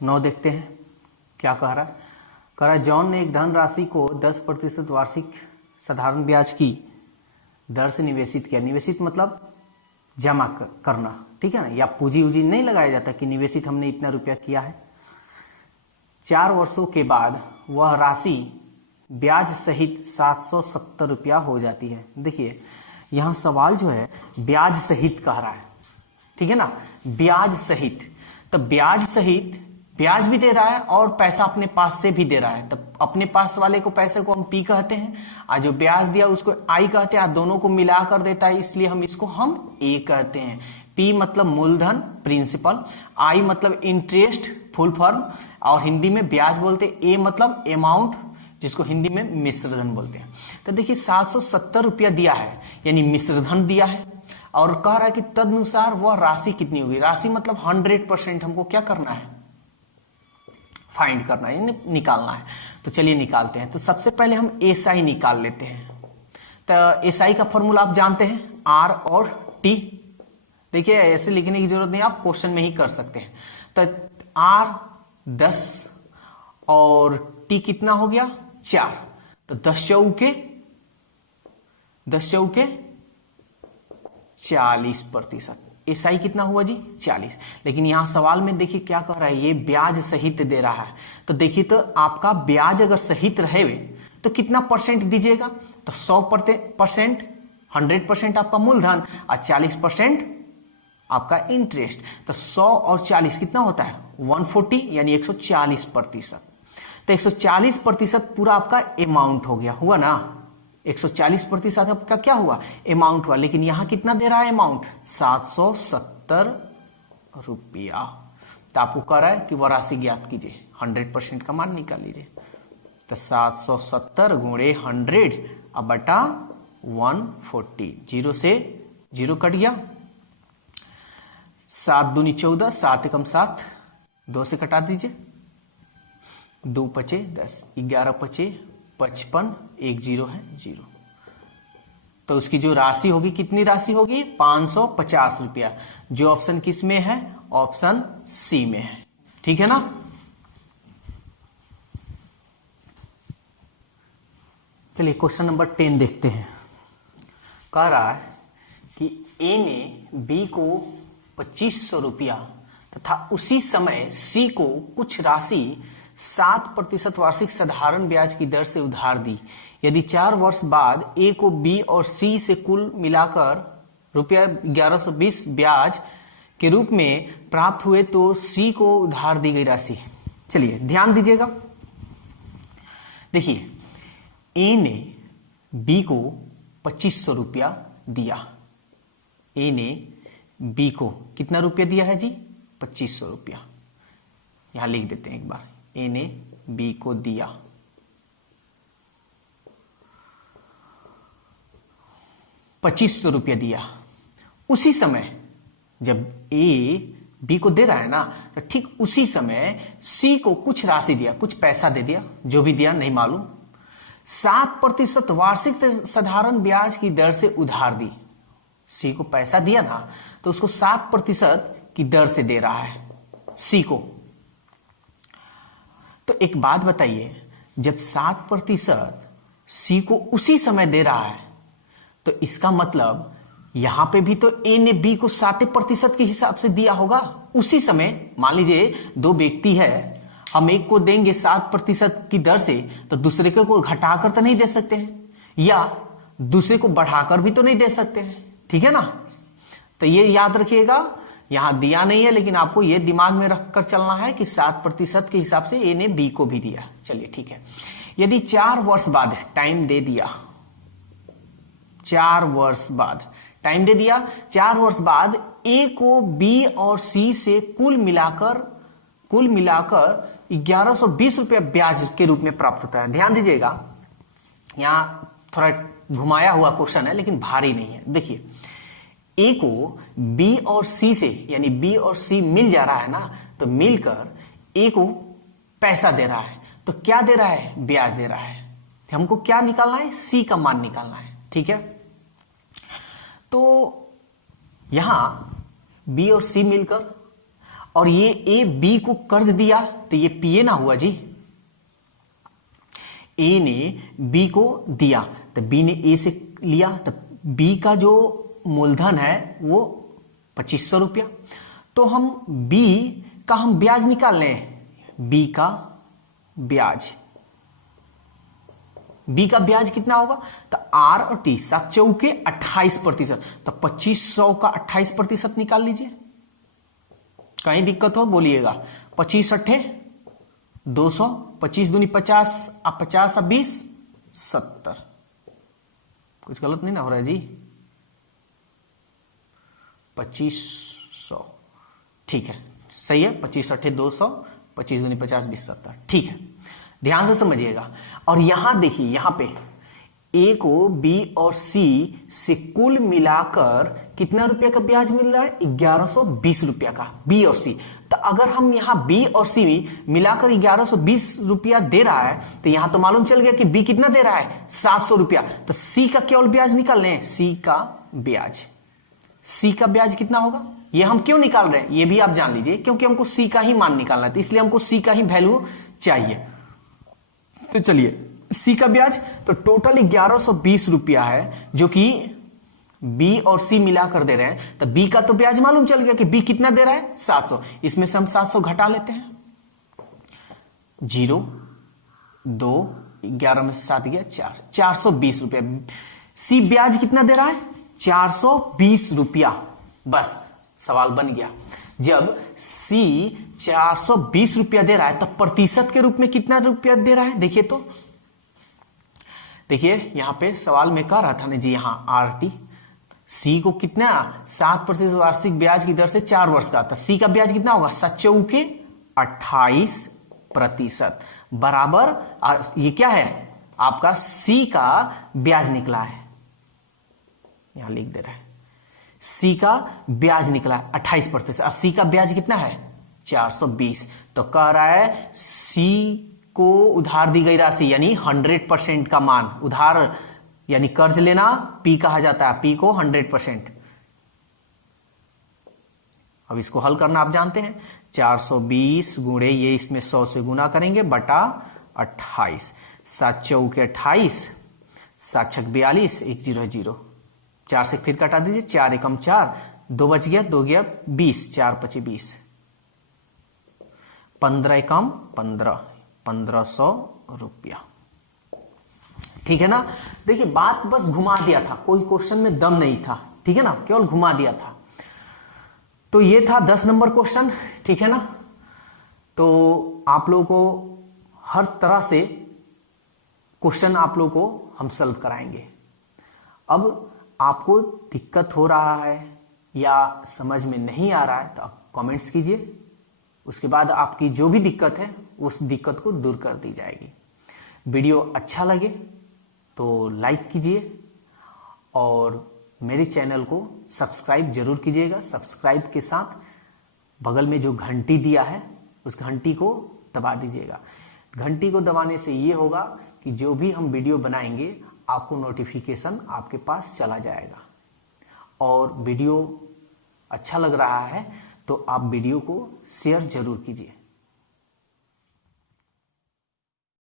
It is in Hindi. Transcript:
9 देखते हैं क्या कह रहा है। कह रहा है जॉन ने एक धनराशि को 10% वार्षिक साधारण ब्याज की दर से निवेशित किया। निवेशित मतलब जमा करना, ठीक है ना, या पूंजी उजी नहीं लगाया जाता कि निवेशित हमने इतना रुपया किया है। 4 वर्षों के बाद वह राशि ब्याज सहित 770 रुपया हो जाती है। देखिए यहां सवाल जो है ब्याज सहित कह रहा है, ठीक है ना, ब्याज सहित। तो ब्याज सहित ब्याज भी दे रहा है और पैसा अपने पास से भी दे रहा है। तो अपने पास वाले को पैसे को हम पी कहते हैं और जो ब्याज दिया उसको आई कहते हैं। दोनों को मिला कर देता है, इसलिए हम इसको हम ए कहते हैं। पी मतलब मूलधन प्रिंसिपल, आई मतलब इंटरेस्ट फुल फॉर्म, और हिंदी में ब्याज बोलते हैं। ए मतलब अमाउंट, जिसको हिंदी में मिश्रधन बोलते हैं। तो देखिए 770 रुपया दिया है यानी मिश्रधन दिया है, और कह रहा है कि तदनुसार वह राशि कितनी होगी। राशि मतलब 100% हमको क्या करना है, फाइंड करना है, निकालना है। तो चलिए निकालते हैं। तो सबसे पहले हम एसआई निकाल लेते हैं। तो एसआई का फॉर्मूला आप जानते हैं, आर और टी। देखिए ऐसे लिखने की जरूरत नहीं, आप क्वेश्चन में ही कर सकते हैं। तो आर 10 और टी कितना हो गया 4। तो 10 चौके 40%। एसआई कितना हुआ जी 40। लेकिन यहां सवाल में देखिए क्या कह रहा है, ये ब्याज सहित दे रहा है। तो देखिए तो आपका ब्याज अगर सहित रहे तो कितना परसेंट दीजिएगा, तो 100%, 100% आपका मूलधन और 40% आपका इंटरेस्ट। तो 100 और 40 कितना होता है 140, यानी 140%। तो 140% पूरा आपका अमाउंट हो गया, हुआ ना। 140% आपका क्या हुआ अमाउंट हुआ। लेकिन यहां कितना दे रहा है अमाउंट 770 रुपया। तो आपको कह रहा है कि वह राशि ज्ञात कीजिए, 100% का मान निकाल लीजिए। तो 770 गुणे 100 अब बटा 140, 0 से 0 कट गया। 7 दूनी 14, 7 एकम 7, 2 से कटा दीजिए, 2 पचे 10, 11 पचे 55, 1 0 है 0। तो उसकी जो राशि होगी कितनी राशि होगी 550 रुपया। जो ऑप्शन किस में है, ऑप्शन सी में है, ठीक है ना। चलिए क्वेश्चन नंबर 10 देखते हैं। कह रहा है कि ए ने बी को 2500 रुपया तथा उसी समय सी को कुछ राशि 7% वार्षिक साधारण ब्याज की दर से उधार दी। यदि 4 वर्ष बाद ए को बी और सी से कुल मिलाकर रुपया 1120 ब्याज के रूप में प्राप्त हुए तो सी को उधार दी गई राशि। चलिए ध्यान दीजिएगा। देखिए ए ने बी को 2500 रुपया दिया। ए ने बी को कितना रुपया दिया है जी 2500 रुपया। यहां लिख देते हैं एक बार, ए ने बी को दिया 2500 रुपया दिया। उसी समय जब ए बी को दे रहा है ना, तो ठीक उसी समय सी को कुछ राशि दिया, कुछ पैसा दे दिया, जो भी दिया नहीं मालूम। 7% वार्षिक साधारण ब्याज की दर से उधार दी। सी को पैसा दिया ना, तो उसको 7% की दर से दे रहा है सी को। तो एक बात बताइए, जब 7% सी को उसी समय दे रहा है, तो इसका मतलब यहां पे भी तो ए ने बी को 7% के हिसाब से दिया होगा उसी समय। मान लीजिए 2 व्यक्ति है, हम एक को देंगे 7% की दर से, तो दूसरे को घटाकर तो नहीं दे सकते हैं, या दूसरे को बढ़ाकर भी तो नहीं दे सकते हैं, ठीक है ना। तो ये याद रखिएगा, यहां दिया नहीं है लेकिन आपको ये दिमाग में रखकर चलना है कि 7% के हिसाब से ए ने बी को भी दिया। चलिए ठीक है। यदि 4 वर्ष बाद टाइम दे दिया, 4 वर्ष बाद टाइम दे दिया, 4 वर्ष बाद ए को बी और सी से कुल मिलाकर 1120 रुपया ब्याज के रूप में प्राप्त होता है। ध्यान दीजिएगा, यहां थोड़ा घुमाया हुआ क्वेश्चन है लेकिन भारी नहीं है। देखिए ए को बी और सी से, यानी बी और सी मिल जा रहा है ना, तो मिलकर ए को पैसा दे रहा है। तो क्या दे रहा है, ब्याज दे रहा है। हमको क्या निकालना है, सी का मान निकालना है, ठीक है। तो यहां बी और सी मिलकर और ये ए बी को कर्ज दिया तो ये पीए ना हुआ जी। ए ने बी को दिया तो बी ने ए से लिया तो बी का जो मूलधन है वो 2500 रुपया। तो हम बी का हम ब्याज निकाल लें, बी का ब्याज, बी का ब्याज कितना होगा तो आर और टी 7 चौके 28%, तो 2500 का 28% निकाल लीजिए। कहीं दिक्कत हो बोलिएगा। 25 अट्ठे 200, 25 दूनी 50, अब 50 अब 20 70। कुछ गलत नहीं ना हो रहा है जी। 2500 ठीक है, सही है। 25 अट्ठे 200, 25 दूनी 50, 20 70 ठीक है। ध्यान से समझिएगा। और यहां देखिए, यहां पे ए को बी और सी से कुल मिलाकर कितना रुपया का ब्याज मिल रहा है 1120 रुपया का, बी और सी। तो अगर हम यहां बी और सी मिलाकर 1120 रुपया दे रहा है तो यहां तो मालूम चल गया कि बी कितना दे रहा है 700 रुपया। तो सी का केवल ब्याज निकाल रहे हैं, सी का ब्याज, सी का ब्याज कितना होगा ये हम क्यों निकाल रहे हैं ये भी आप जान लीजिए, क्योंकि हमको सी का ही मान निकालना है, इसलिए हमको सी का ही वैल्यू चाहिए। तो चलिए सी का ब्याज तो टोटल 1120 रुपया है जो कि बी और सी मिलाकर दे रहे हैं। तो बी का तो ब्याज मालूम चल गया कि बी कितना दे रहा है 700, इसमें से हम 700 घटा लेते हैं। 0 2 11 में से 7 गया 4, 420 रुपया। सी ब्याज कितना दे रहा है 420 रुपया। बस सवाल बन गया। जब सी 420 रुपया दे रहा है तब प्रतिशत के रूप में कितना रुपया दे रहा है देखिए। तो देखिए यहां पे सवाल में कह रहा था ना जी, यहां आरटी सी को कितना 7% वार्षिक ब्याज की दर से 4 वर्ष का, तो सी का ब्याज कितना होगा 7 चौके 28% बराबर ये क्या है आपका सी का ब्याज निकला है, यहां लिख दे रहा है सी का ब्याज निकला 28%। अब सी का ब्याज कितना है 420। तो कह रहा है सी को उधार दी गई राशि यानी 100% का मान, उधार यानी कर्ज लेना पी कहा जाता है, पी को 100%। अब इसको हल करना आप जानते हैं, 420 गुणे ये इसमें 100 से गुना करेंगे बटा 28, 7 चौके 28, 7 छक 42, 1 0 है 0, 4 से फिर कटा दीजिए, 4 एकम 4, 2 बच गया, 2 गया 20, 4 पचे 20, 15 एकम 15, 1500 रुपया। ठीक है ना। देखिए बात बस घुमा दिया था, कोई क्वेश्चन में दम नहीं था, ठीक है ना, केवल घुमा दिया था। तो ये था 10 नंबर क्वेश्चन, ठीक है ना। तो आप लोगों को हर तरह से क्वेश्चन आप लोगों को हम सॉल्व कराएंगे। अब आपको दिक्कत हो रहा है या समझ में नहीं आ रहा है तो आप कमेंट्स कीजिए, उसके बाद आपकी जो भी दिक्कत है उस दिक्कत को दूर कर दी जाएगी। वीडियो अच्छा लगे तो लाइक कीजिए और मेरे चैनल को सब्सक्राइब जरूर कीजिएगा। सब्सक्राइब के साथ बगल में जो घंटी दिया है उस घंटी को दबा दीजिएगा। घंटी को दबाने से ये होगा कि जो भी हम वीडियो बनाएंगे आपको नोटिफिकेशन आपके पास चला जाएगा। और वीडियो अच्छा लग रहा है तो आप वीडियो को शेयर जरूर कीजिए।